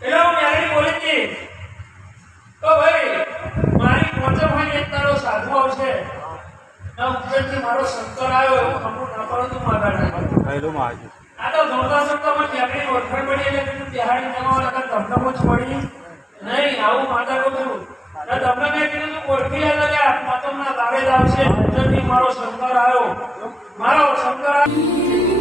એટલે હું મેરી બોલી હતી તો ભાઈ મારી પહોંચે ભાઈ એક તારો સાધુ આવશે ના ઉપરથી મારો શંકર આવ્યો એવું ખમું ના પરંતુ માગા ના આ તો ધોતા શબ્દમાં મેરી ઓળખાણ પડી એટલે બીજું બિહારી જવા તમને પૂછ પડી નહીં આવું માતા કહું છું તમને મેં કીધું તું ઓળખી લે માતમના દાવેદ આવશે ઉપરથી મારો શંકર આવ્યો મારો શંકર